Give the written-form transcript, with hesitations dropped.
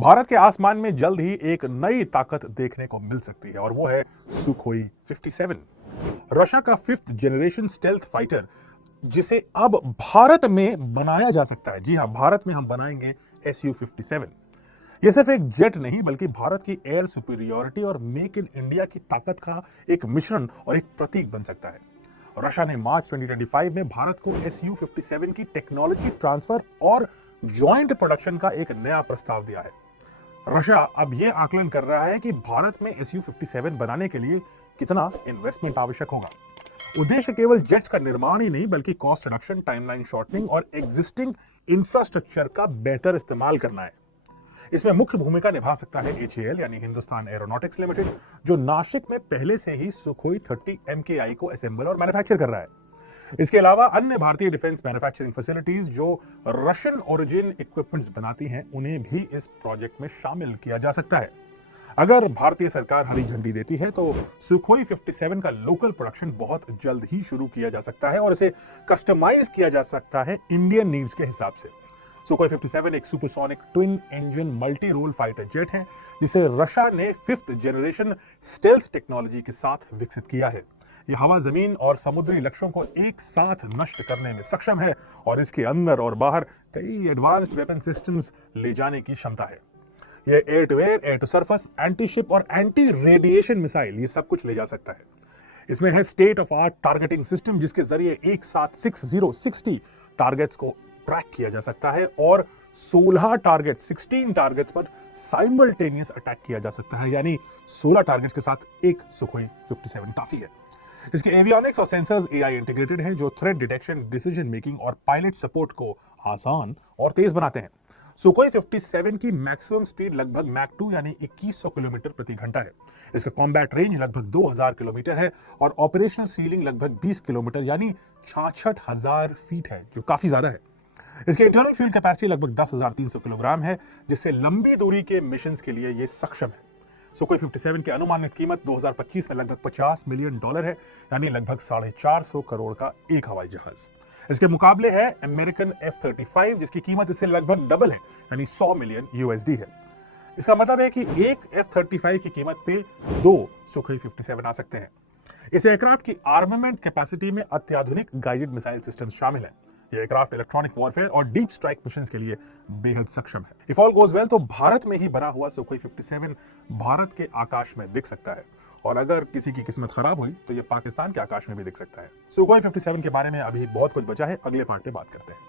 भारत के आसमान में जल्द ही एक नई ताकत देखने को मिल सकती है और वो है सुखोई 57। रशिया का 5th जनरेशन स्टेल्थ फाइटर, जिसे अब भारत में बनाया जा सकता है। जी हां, भारत में हम बनाएंगे Su-57। यह सिर्फ एक जेट नहीं बल्कि भारत की एयर सुपीरियरिटी और मेक इन इंडिया की ताकत का एक मिश्रण और एक प्रतीक बन सकता है। रशिया ने मार्च 2025 में भारत को Su-57 की टेक्नोलॉजी ट्रांसफर और ज्वाइंट प्रोडक्शन का एक नया प्रस्ताव दिया है। रशिया अब यह आकलन कर रहा है कि भारत में Su-57 बनाने के लिए कितना इन्वेस्टमेंट आवश्यक होगा। उद्देश्य केवल जेट्स का निर्माण ही नहीं बल्कि कॉस्ट रिडक्शन, टाइमलाइन शॉर्टनिंग और एग्जिस्टिंग इंफ्रास्ट्रक्चर का बेहतर इस्तेमाल करना है। इसमें मुख्य भूमिका निभा सकता है HAL यानी हिंदुस्तान एरोनॉटिक्स लिमिटेड, जो नासिक में पहले से ही सुखोई 30 MKI को असेंबल और मैन्युफैक्चर कर रहा है। इसके अलावा अन्य भारतीय डिफेंस मैन्युफैक्चरिंग फैसिलिटीज जो रशियन ओरिजिन इक्विपमेंट्स बनाती हैं, उन्हें भी इस प्रोजेक्ट में शामिल किया जा सकता है। अगर भारतीय सरकार हरी झंडी देती है तो सुखोई 57 का लोकल प्रोडक्शन बहुत जल्द ही शुरू किया जा सकता है और इसे कस्टमाइज किया जा सकता है इंडियन नीड्स के हिसाब से। सुखोई 57 एक supersonic twin engine multi role fighter jet है, जिसे रशिया ने 5th जनरेशन स्टेल्थ टेक्नोलॉजी के साथ विकसित किया है। यह हवा, जमीन और समुद्री लक्ष्यों को एक साथ नष्ट करने में सक्षम है और इसके अंदर और बाहर कई एडवांस्ड वेपन सिस्टम्स ले जाने की क्षमता है। यह air to air, air to surface, anti ship और एंटी रेडिएशन मिसाइल ये सब कुछ ले जा सकता है। इसमें है state of art targeting system, जिसके जरिए एक साथ 60 टारगेट्स को ट्रैक किया जा सकता है और 16 टारगेट्स पर साइमल्टेनियस अटैक किया जा सकता है। यानी 16 टारगेट्स के साथ एक सुखोई 57 काफी है। इसके एवियोनिक्स और सेंसर्स AI इंटीग्रेटेड हैं, जो थ्रेट डिटेक्शन, डिसीजन मेकिंग और पायलट सपोर्ट को आसान और तेज बनाते हैं। सुखोई 57 की मैक्सिमम स्पीड लगभग मैक 2 यानी 2100 किलोमीटर प्रति घंटा है। इसका कॉम्बैट रेंज लगभग 2000 किलोमीटर है और ऑपरेशनल सीलिंग लगभग 20 किलोमीटर यानी 66,000 फीट है, जो काफी ज्यादा है। इसके इंटरनल फ्यूल कैपेसिटी लगभग 10,300 किलोग्राम है, जिससे लंबी दूरी के मिशंस के लिए यह सक्षम है। सुखोई 57 की अनुमानित कीमत 2025 में लगभग $50 मिलियन है, यानी लगभग 450 करोड़ का एक हवाई जहाज। इसके मुकाबले है अमेरिकन F-35, जिसकी कीमत इससे लगभग डबल है, यानी $100 मिलियन है। इसका मतलब है कि एक F-35 की कीमत पे 2 सुखोई 57 आ सकते हैं। इस एयरक्राफ्ट की आर्मामेंट कैपेसिटी में अत्याधुनिक गाइडेड मिसाइल सिस्टम शामिल है। यह एयरक्राफ्ट इलेक्ट्रॉनिक वॉरफेयर और डीप स्ट्राइक मिशंस के लिए बेहद सक्षम है। इफ ऑल गोज वेल तो भारत में ही बना हुआ सुखोई 57 भारत के आकाश में दिख सकता है और अगर किसी की किस्मत खराब हुई तो यह पाकिस्तान के आकाश में भी दिख सकता है। सुखोई 57 के बारे में अभी बहुत कुछ बचा है, अगले पार्ट में बात करते हैं।